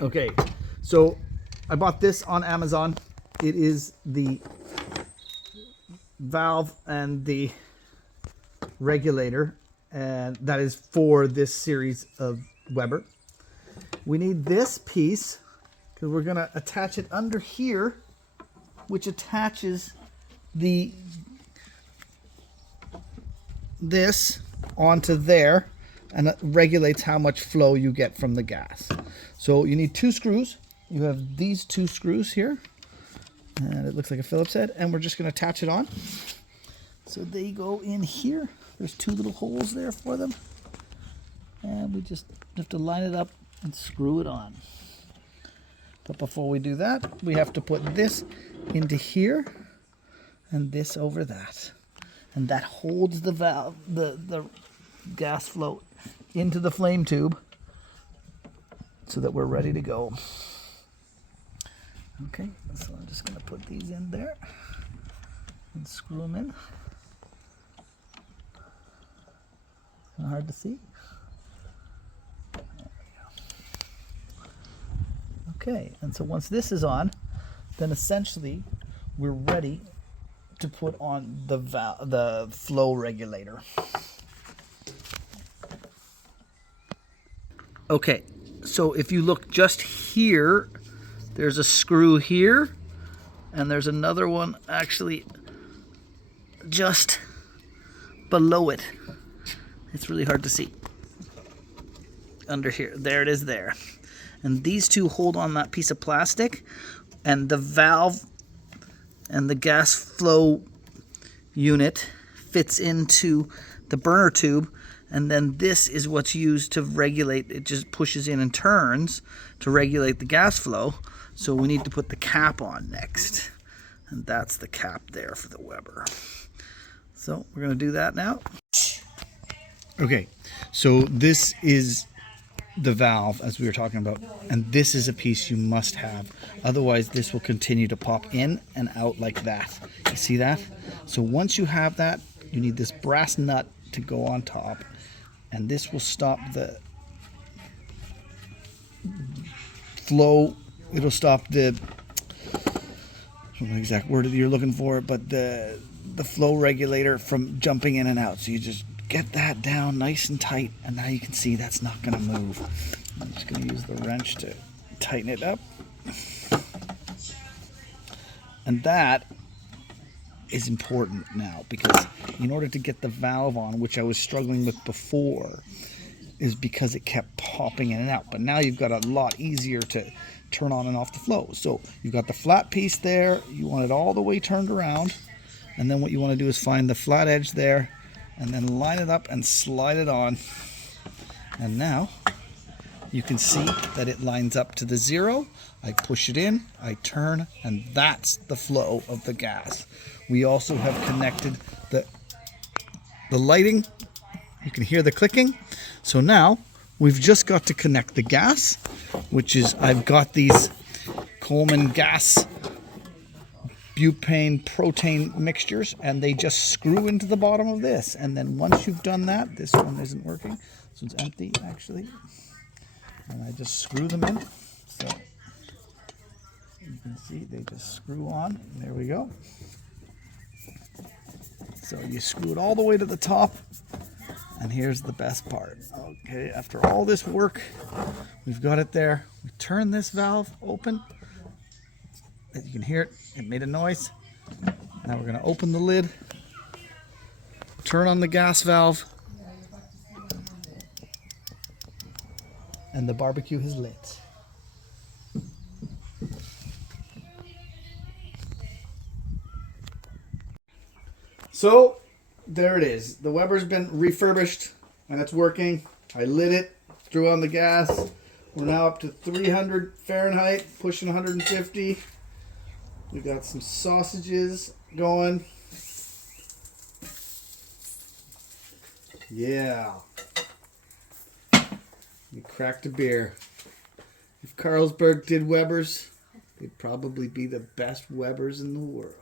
Okay, so I bought this on Amazon. It is the valve and the regulator, and that is for this series of Weber. We need this piece because we're going to attach it under here, which attaches this onto there, and it regulates how much flow you get from the gas. So you need 2 screws. You have these 2 screws here, and it looks like a Phillips head, and we're just going to attach it on. So they go in here. There's 2 little holes there for them, and we just have to line it up and screw it on. But before we do that, we have to put this into here and this over that, and that holds the valve, the gas flow into the flame tube so that we're ready to go. Okay, so I'm just going to put these in there and screw them in. Kind of hard to see. There we go. Okay, and so once this is on, then essentially we're ready to put on the flow regulator. Okay, so if you look just here, there's a screw here, and there's another one actually just below it. It's really hard to see. Under here, there it is there. And these 2 hold on that piece of plastic, and the valve and the gas flow unit fits into the burner tube, and then this is what's used to regulate. It just pushes in and turns to regulate the gas flow. So we need to put the cap on next, and that's the cap there for the Weber. So we're going to do that now. Okay, so this is the valve, as we were talking about, and this is a piece you must have. Otherwise, this will continue to pop in and out like that. You see that? So once you have that, you need this brass nut to go on top, and this will stop the flow. It'll stop the, I don't know the exact word that you're looking for, but the flow regulator from jumping in and out. So you just get that down nice and tight, and now you can see that's not going to move. I'm just going to use the wrench to tighten it up. And that is important now, because in order to get the valve on, which I was struggling with before, is because it kept popping in and out. But now you've got a lot easier to turn on and off the flow. So you've got the flat piece there. You want it all the way turned around. And then what you want to do is find the flat edge there, and then line it up and slide it on. And now you can see that it lines up to the 0. I push it in, I turn, and that's the flow of the gas. We also have connected the lighting. You can hear the clicking. So now we've just got to connect the gas, which is, I've got these Coleman gas butane propane mixtures, and they just screw into the bottom of this. And then once you've done that, this one isn't working. This one's empty actually. And I just screw them in. So you can see they just screw on. There we go. So you screw it all the way to the top. And here's the best part. Okay, after all this work, we've got it there. We turn this valve open. You can hear it. It made a noise. Now we're going to open the lid, turn on the gas valve, and the barbecue is lit. So there it is. The Weber's been refurbished and it's working. I lit it, threw on the gas. We're now up to 300 Fahrenheit, pushing 150. We got some sausages going. Yeah. We cracked a beer. If Carlsberg did Weber's, they'd probably be the best Weber's in the world.